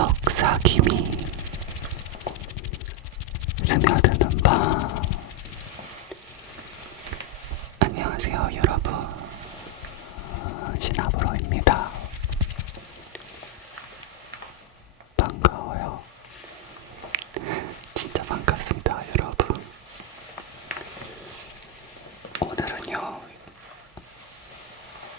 속삭임이 스며드는 밤. 안녕하세요 여러분, 시나브로입니다. 반가워요. 진짜 반갑습니다 여러분. 오늘은요,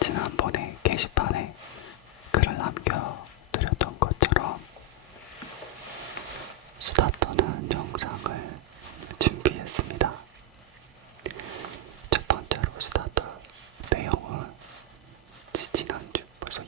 지난번에 게시판에 글을 남겨드렸던 것처럼 수다 떠는 영상을 준비했습니다. 첫 번째로 수다 떨 내용은 지난주 벌써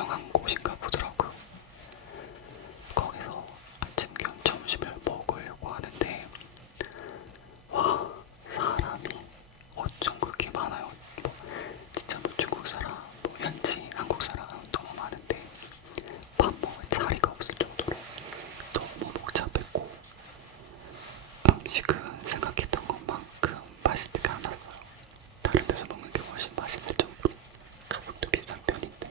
유명한 곳인가 보더라고요. 거기서 아침 겸 점심을 먹으려고 하는데 와, 사람이 어쩜 그렇게 많아요. 뭐 진짜 뭐 중국 사람, 뭐 현지 한국 사람 너무 많은데 밥 먹을 자리가 없을 정도로 너무 복잡했고 음식은 생각했던 것만큼 맛있지가 않았어요. 다른 데서 먹는 게 훨씬 맛있을 정도로 가격도 비싼 편인데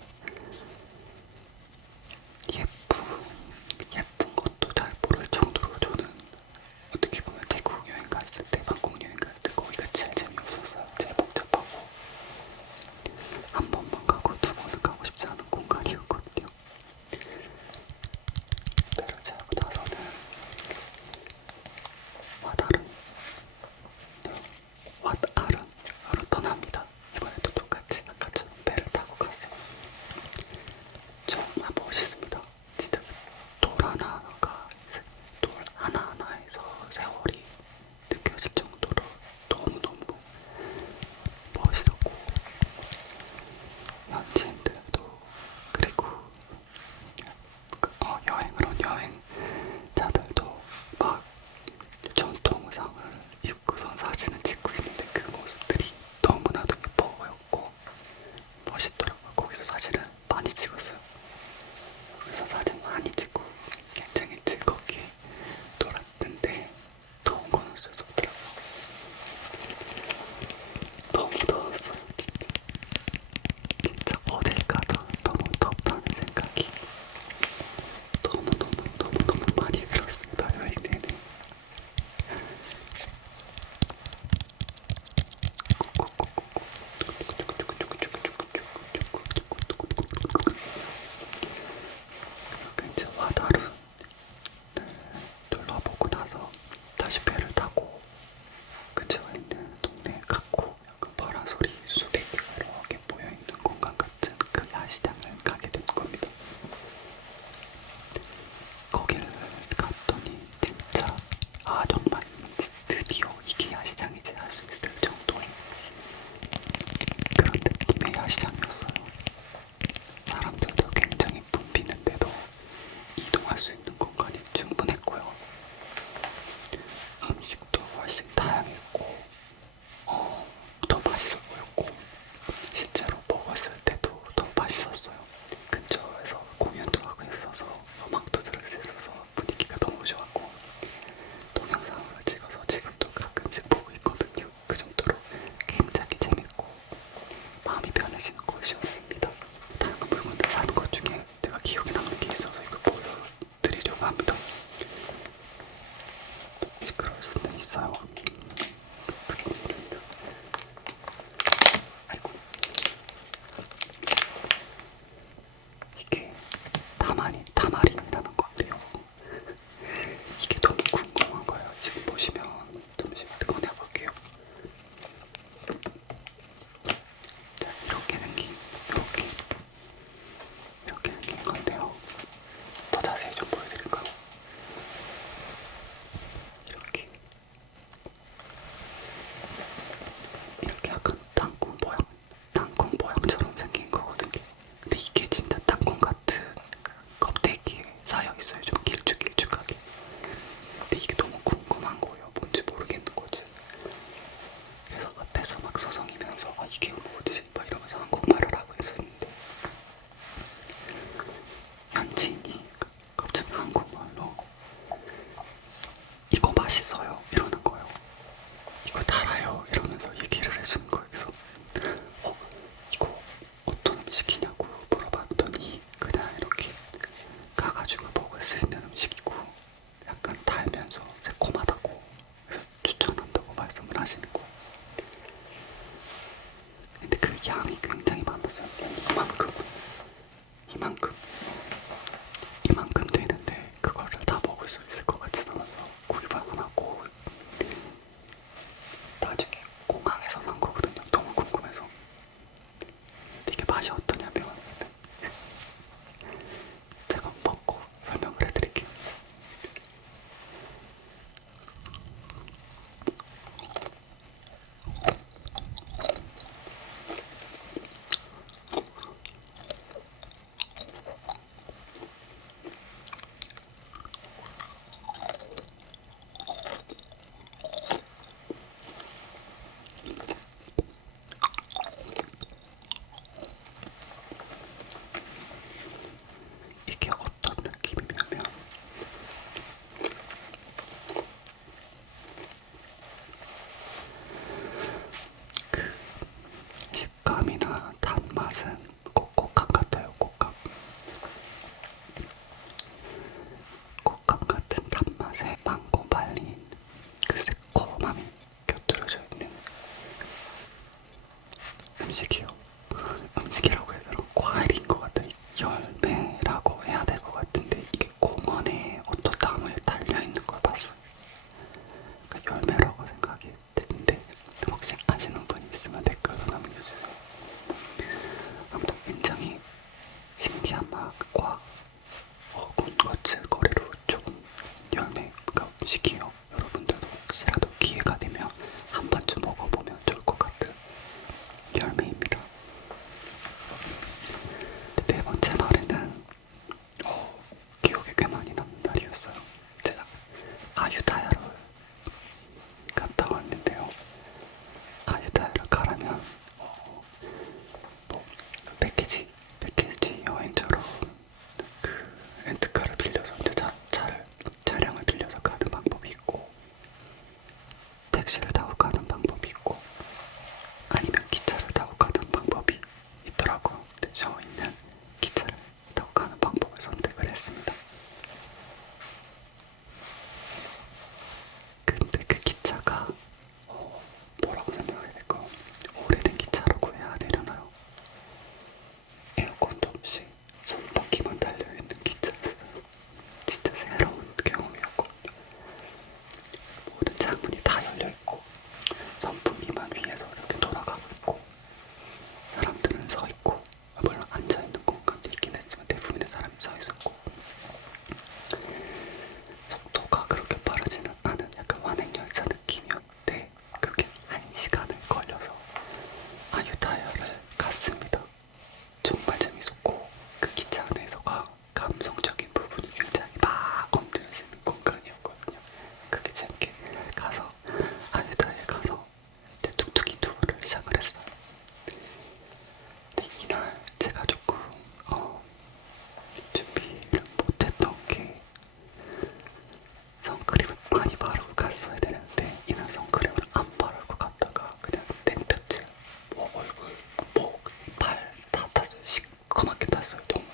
쉬어 있는 기차를 타고 가는 방법을 선택을 했습니다. 근데 그 기차가 뭐라고 설명해야 될까? 오래된 기차라고 해야 되려나요? 에어컨도 없이 손바퀴만 달려있는 기차였어요. 진짜 새로운 경험이었거든요. 모든 창문이 다 열려있고 선풍기만 위에서 이렇게 돌아가고 있고 사람들은 서 있고 물론 앉아 있는 공간도 있긴 했지만 대부분의 사람이 서 있었고 속도가 그렇게 빠르지는 않은 약간 완행열차 느낌이었는데 그게 1시간을 걸려서 아유타야를 갔습니다. 정말 재밌었고 그 기차 안에서가 감성적인 부분이 굉장히 막 엉들어지는 공간이었거든요. 그게 재밌게 가서 아유타야에 가서 이제 툭툭이 투어를 시작을 했어요. 근데 이날 제가 조금 준비를 못했던 게 선크림을 많이 바르고 갔어야 되는데 이날 선크림을 안 바르고 갔다가 그냥 땡볕에 얼굴, 목, 팔 다 탔어요. 시커멓게 탔어요. 정말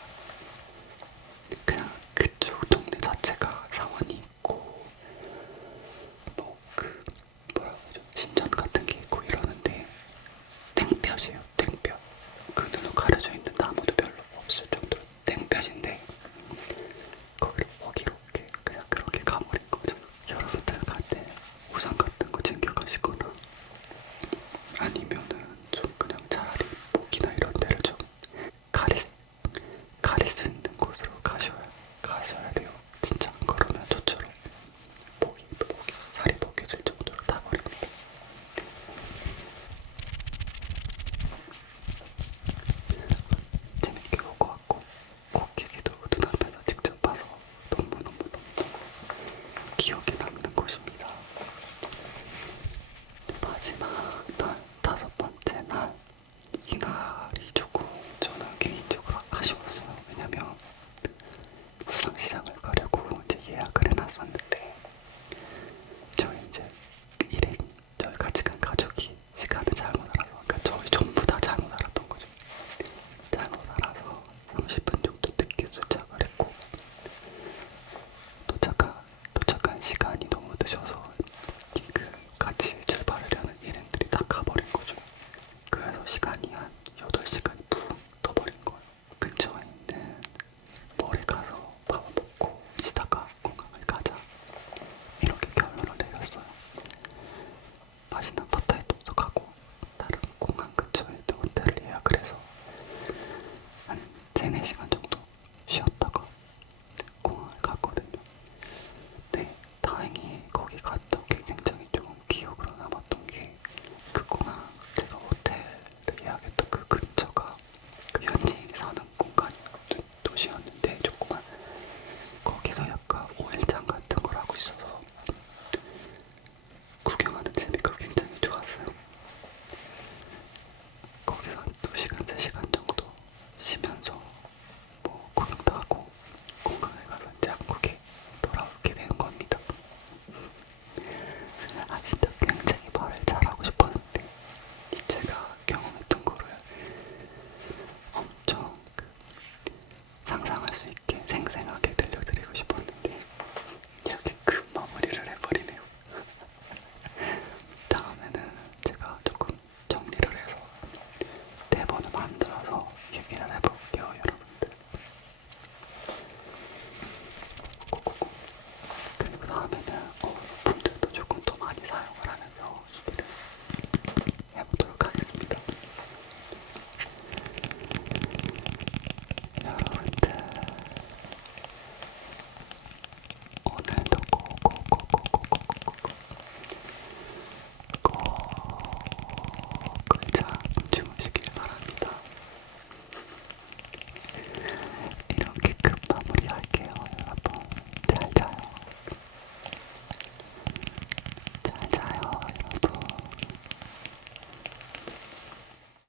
그냥 그쪽 동네 자체가 사원이 있고 뭐 그 뭐라고 하죠? 신전 같은 게 있고 이러는데 땡볕이에요. 땡볕. 그늘로 가려져 있는 나무도 별로 없을 정도로 땡볕인데 거기로 이렇게 그냥 그렇게 가버린 거죠. 여러분들 갈 때 우산 같은 거 챙겨가시거나 아니면은 좀 그냥 차라리 목이나 이런 데를 좀 가릴, 가릴 수 있는 곳으로 가셔야 돼요. 진짜 안 그러면 저처럼 목이 살이 벗겨질 정도로 타버립니다. 재밌게 보고 왔고 코끼리도 눈앞에서 직접 봐서 너무너무 기억에 남는 곳입니다. 마지막 날, 5번째 날, 이날이 조금 저는 개인적으로 아쉬웠어요. 왜냐면 무상시장을 가려고 이제 예약을 해놨었는데 저희 이제 저희 같이 간 가족이 시간을 잘못 알아서 그러니까 저희 전부 다 잘못 알았던 거죠. 잘못 알아서 30분 정도 늦게 도착을 했고 도착한 시간이 너무 늦어서 그 같이 출발하려는 일행들이 다 가버린 거죠. 그래서 시간이 한 8시간이 푹 떠버린 거예요. 근처에 있는 몰에 가서 밥 먹고 쉬다가 공항을 가자 이렇게 결론을 내렸어요. 맛있는 팟타이도 가고 다른 공항 근처에 있는 호텔을 예약을 해서 한 3, 4시간